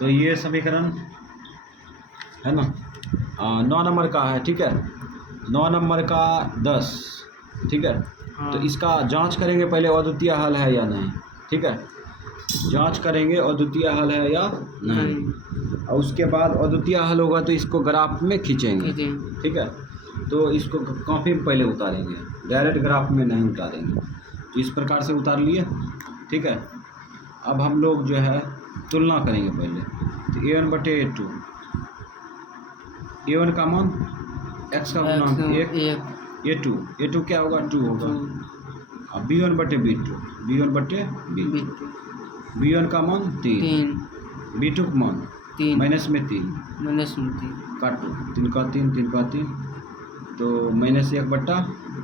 तो ये समीकरण है ना 9 नंबर का है, ठीक है। 9 नंबर का 10, ठीक है। हाँ। तो इसका जांच करेंगे पहले अद्वितीय हल है या नहीं, ठीक है। जांच करेंगे अद्वितीय हल है या नहीं, और उसके बाद अद्वितीय हल होगा तो इसको ग्राफ में खींचेंगे, ठीक है। तो इसको कॉपी में पहले उतारेंगे, डायरेक्ट ग्राफ में नहीं उतारेंगे। तो इस प्रकार से उतार लिए, ठीक है। अब हम लोग जो है तुलना करेंगे पहले। तो A1 बटे A2, A1 का मान x का गुणांक 1, A2 क्या होगा 2 होगा। अब B1 बटे B2 बटे B2, B1 का मान 3, B2 का मान माइनस में 3 काटो, 3 का 3, तो -1 बटा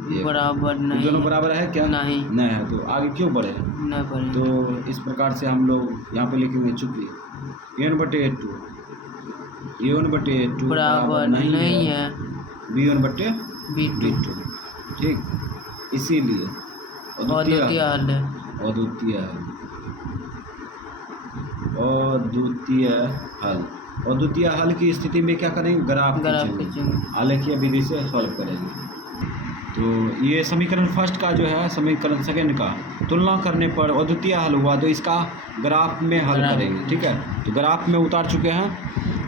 1 बराबर नहीं, दोनों बराबर है क्या? नहीं है, तो आगे क्यों बढ़े? नहीं बढ़े। तो इस प्रकार से हम लोग यहाँ पे लिखेंगे चूंकि A1 बटे A2 बराबर नहीं है B1 बटे B2, ठीक। इसीलिए अद्वितीय हल की स्थिति में क्या करेंगे? ग्राफ खींचेंगे, आलेखीय विधि से सॉल्व करेंगे। तो ये समीकरण फर्स्ट का जो है, समीकरण सेकंड का तुलना करने पर अद्वितीय हल हुआ तो इसका ग्राफ में हल करेंगे, ठीक है। तो ग्राफ में उतार चुके हैं,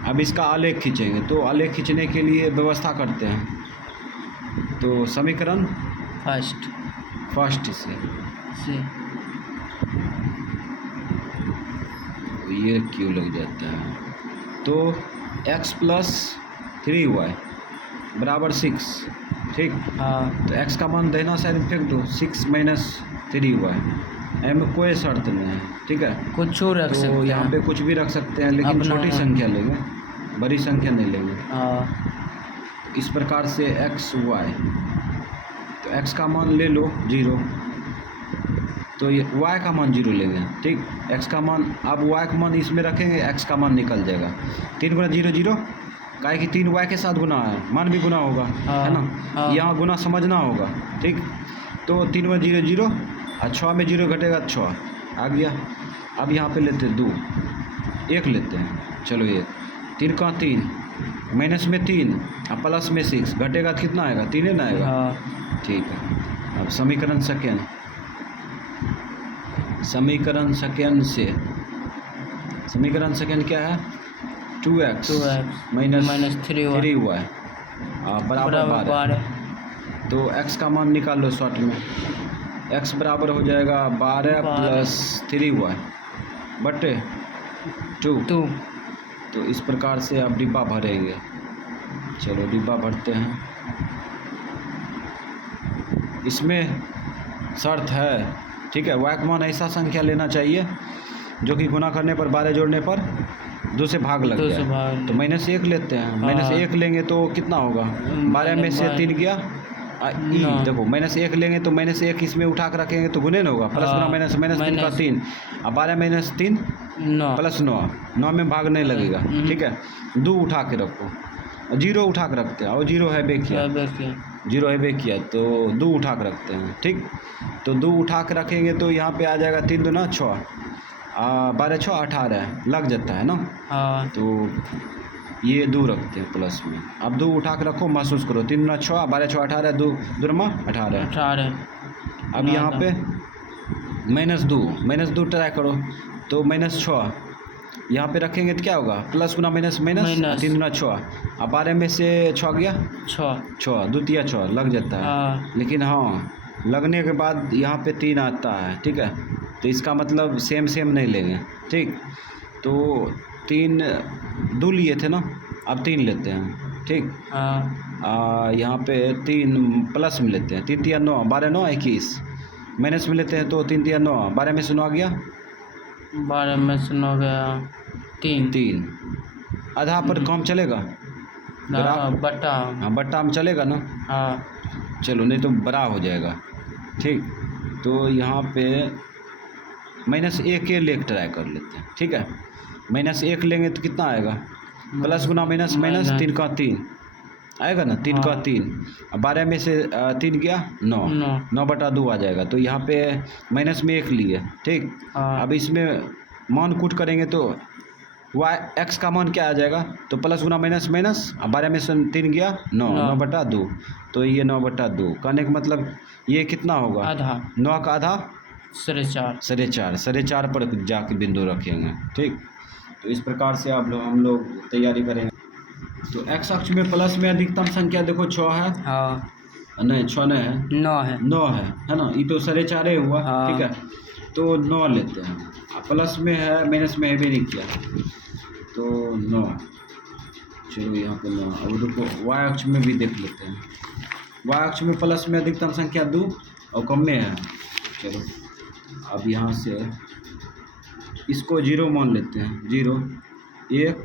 अब इसका आलेख खींचेंगे। तो आलेख खींचने के लिए व्यवस्था करते हैं। तो समीकरण फर्स्ट से ये क्यों लग जाता है? तो x प्लस 3y बराबर 6, ठीक। तो x का मान दाहिना साइड में फेंक दो, 6 माइनस 3y, में कोई शर्त नहीं है, ठीक है। कुछ और रख सकते हैं, यहाँ पे कुछ भी रख सकते हैं, लेकिन छोटी संख्या लेंगे, बड़ी संख्या नहीं लेंगे। इस प्रकार से x y, तो x का मान ले लो 0, तो ये y का मान 0 लेंगे, ठीक। x का मान, अब y का मान इसमें रखेंगे, x का मान निकल जाएगा। 3 गुना 0 0, काहे कि 3 y के साथ गुना है, मान भी गुना होगा, है ना। यहाँ गुना समझना होगा, ठीक। तो 3 गुना 0 0, और 6 में 0 घटेगा 6 आ गया। अब यहाँ पे लेते हैं 2, 1 लेते हैं, चलो 1, 3 का 3, माइनस में 3 और प्लस में 6 घटेगा, कितना आएगा? 3 ना आएगा, ठीक है। अब समीकरण सेकेंड क्या है? 2x माइनस 3y बराबर 12। तो x का मान निकाल लो शॉर्ट में, x बराबर हो जाएगा 12 प्लस 3y बटे 2। तो इस प्रकार से आप डिब्बा भरेंगे। चलो डिब्बा भरते हैं। इसमें शर्त है, ठीक है। y का मान ऐसा संख्या लेना चाहिए जो कि गुना करने पर 12 जोड़ने पर 2 से भाग लग जाए। तो -1 लेते हैं, -1 लेंगे तो कितना होगा? 12 में से 3 गया, देखो -1 लेंगे तो -1 इसमें उठा कर रखेंगे तो गुने न होगा, प्लस गुना माइनस, -3 का 3, अब 12 में 3 प्लस 9 में भाग नहीं लगेगा, ठीक है। 2 उठा के रखो, 0 उठा के रखते हैं, और 0 है बे किया, तो 2 उठा के रखते हैं, ठीक। तो 2 उठा के रखेंगे तो यहाँ पे आ जाएगा 3 दूना 6, 12 6 18 लग जाता है ना। तो ये 2 रखते हैं प्लस में, अब 2 उठा के रखो, महसूस करो, 3 दूना 6, 12 6 18, 2 दूरमा 18। अब यहाँ पे -2 ट्राई करो, तो -6 यहाँ पे रखेंगे तो क्या होगा? प्लस गुना माइनस, 3 गुना 6, अब 12 में से 6 गया 6, 2 तिया 6 लग जाता है। लेकिन हाँ, लगने के बाद यहाँ पे 3 आता है, ठीक है। तो इसका मतलब सेम नहीं लेंगे, ठीक। तो 3 2 लिए थे ना, अब 3 लेते हैं, ठीक। यहाँ पे 3 प्लस में लेते हैं, 3 तिया 9, 12 9 21, माइनस में लेते हैं तो 3 तिया 9, 12 में से 9 गया, 12 में से 9 गया 3, आधा पर कम चलेगा, बट्टा में चलेगा ना। चलो, नहीं तो बड़ा हो जाएगा, ठीक। तो यहाँ पे -1 के लिए ट्राई कर लेते हैं, ठीक है। -1 लेंगे तो कितना आएगा? प्लस गुना माइनस, 3 का 3 आएगा ना, 3 का 3, 12 में से 3 गया 9 बटा 2 आ जाएगा। तो यहाँ पे माइनस में 1 लिए, ठीक। अब इसमें मान कूट करेंगे तो वाई एक्स का मान क्या आ जाएगा, तो प्लस गुना माइनस माइनस, अब 12 में से 3 गया 9, 9/2, तो ये 9/2 कहने का मतलब ये कितना होगा, आधा, 9 का आधा 4.5, 4.5 पर जाके बिंदु रखेंगे। ठीक, तो इस प्रकार से हम लोग तैयारी करेंगे। तो एक्स अक्ष में प्लस में अधिकतम संख्या देखो 6 है, हाँ नहीं 6 नहीं है, 9 है, 9 है ना, ये तो 4.5 हुआ। हाँ। ठीक है, तो 9 लेते हैं, प्लस में है माइनस में है भी नहीं किया, तो 9, चलो यहाँ पे 9। अब रुको वाई अक्ष में भी देख लेते हैं, वाई अक्ष में प्लस में अधिकतम संख्या 2 और कम में है। चलो अब यहाँ से इसको 0 मान लेते हैं, 0, 1,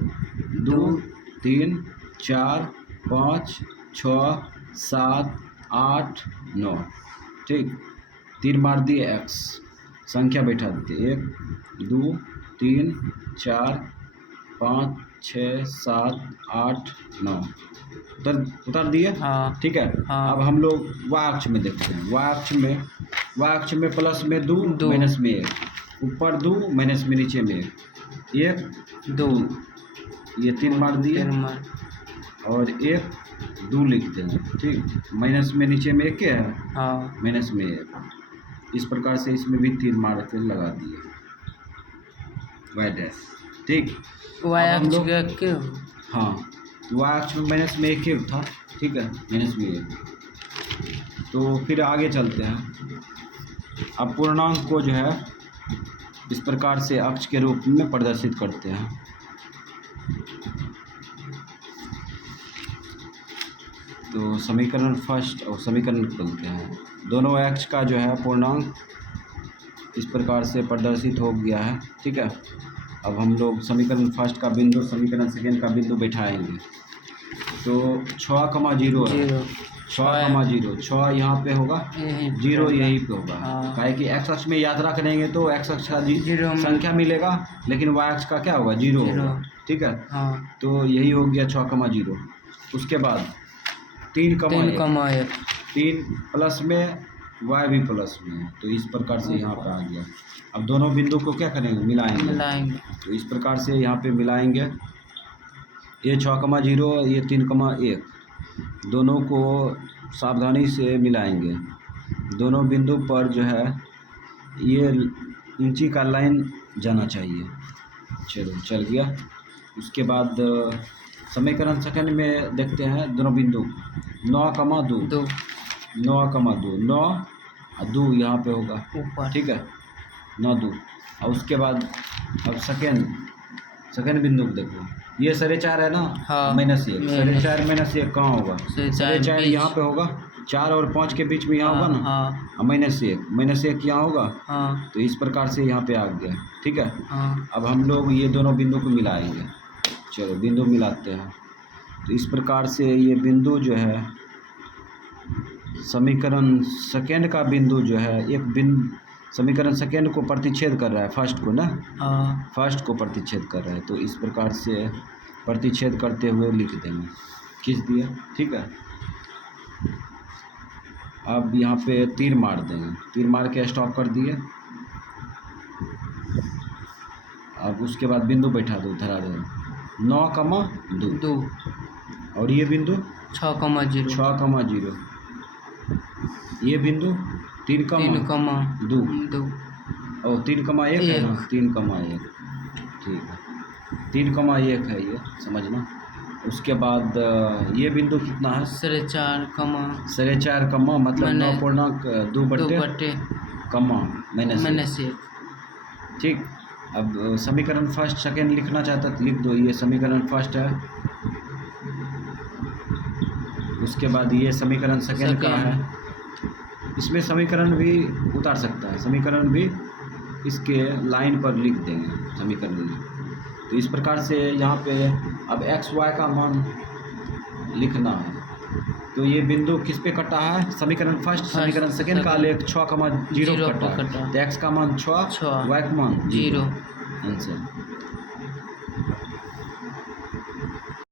2, 3, 4, 5, 6, 7, 8, 9। ठीक, 3 मार दिए एक्स, संख्या बैठा देते, 1, 2, 3, 4, 5, 6, 7, 8, 9 उतार दिए। हाँ। ठीक है, हाँ। अब हम लोग वाई अक्ष में देखते हैं, वाई अक्ष में प्लस में 2 माइनस में 1, ऊपर 2 माइनस में नीचे में 1, 2, ये 3 मार दिए और 1, 2 लिख देंगे। ठीक, माइनस में नीचे में 1 है, हाँ, माइनस में 1, इस प्रकार से इसमें भी 3 मार के लगा दिए वाई डैश। ठीक, वाई अक्ष का क्यों, हाँ, तो वाई अक्ष में माइनस में 1 था। ठीक है, माइनस में 1, तो फिर आगे चलते हैं। अब पूर्णांक को जो है इस प्रकार से अक्ष के रूप में प्रदर्शित करते हैं। तो समीकरण फर्स्ट और समीकरण खोलते हैं, दोनों एक्स का जो है पूर्णांक इस प्रकार से प्रदर्शित हो गया है। ठीक है, अब हम लोग समीकरण फर्स्ट का बिंदु, समीकरण सेकेंड का बिंदु बैठाएंगे। तो 6,0 है, 6,0, 6 यहाँ पे होगा, 0 यहीं पे होगा। हाँ। काहे कि एक्स अक्ष में यात्रा करेंगे तो एक्स अक्ष का 0 संख्या मिलेगा, लेकिन वाई अक्ष का क्या होगा, 0 होगा। ठीक है, हाँ, तो यही हो गया 6,0। उसके बाद 3,1, 3 प्लस में वाई भी प्लस में है, तो इस प्रकार से यहाँ पे आ गया। अब दोनों बिंदु को क्या करेंगे, मिलाएंगे। तो इस प्रकार से यहाँ पे मिलाएंगे, ये 6,0, ये 3,1, दोनों को सावधानी से मिलाएंगे। दोनों बिंदु पर जो है ये इंची का लाइन जाना चाहिए। चलो चल गया। उसके बाद समीकरण सेकंड में देखते हैं दोनों बिंदु, 9,2, 9,2, 9 और 2 यहाँ पे होगा ऊपर। ठीक है, 9, 2। और उसके बाद अब सेकंड बिंदु को देखो, ये 4.5 है ना, हाँ, -1, 4.5 -1 कहाँ होगा, 4.5 यहाँ पे होगा, 4 और 5 के बीच में यहाँ होगा ना, हाँ, -1 यहाँ होगा। हाँ, तो इस प्रकार से यहाँ पे आ गया। ठीक है, हाँ, अब हम लोग ये दोनों बिंदु को मिलाएंगे। चलो बिंदु मिलाते हैं। तो इस प्रकार से ये बिंदु जो है, समीकरण सेकेंड का बिंदु जो है, एक बिंदु समीकरण सेकेंड को प्रतिच्छेद कर रहा है, फर्स्ट को ना, हाँ, फर्स्ट को प्रतिच्छेद कर रहा है। तो इस प्रकार से प्रतिच्छेद करते हुए लिख देंगे, खींच दिया। ठीक है, अब यहाँ पे तीर मार देंगे, तीर मार के स्टॉप कर दिए। अब उसके बाद बिंदु बैठा दो, धरा दो, 9,2, और ये बिंदु 6,0, ये बिंदु 3,2 और 3,1 है ना, 3,1। ठीक है, 3,1 है ये, समझना। उसके बाद ये बिंदु कितना है, 4.5 मतलब 9.2 कमा -1। ठीक, अब समीकरण फर्स्ट सेकेंड लिखना चाहता तो लिख दो, ये समीकरण फर्स्ट है। उसके बाद ये समीकरण सेकेंड का है। इसमें समीकरण भी उतार सकता है, समीकरण भी इसके लाइन पर लिख देंगे समीकरण। तो इस प्रकार से यहाँ पे अब x y का मान लिखना है। तो ये बिंदु किस पे कटा है, समीकरण फर्स्ट, समीकरण सेकेंड का लेख 6,0 कटा है। तो x का मान 6, y का मान 0। आंसर।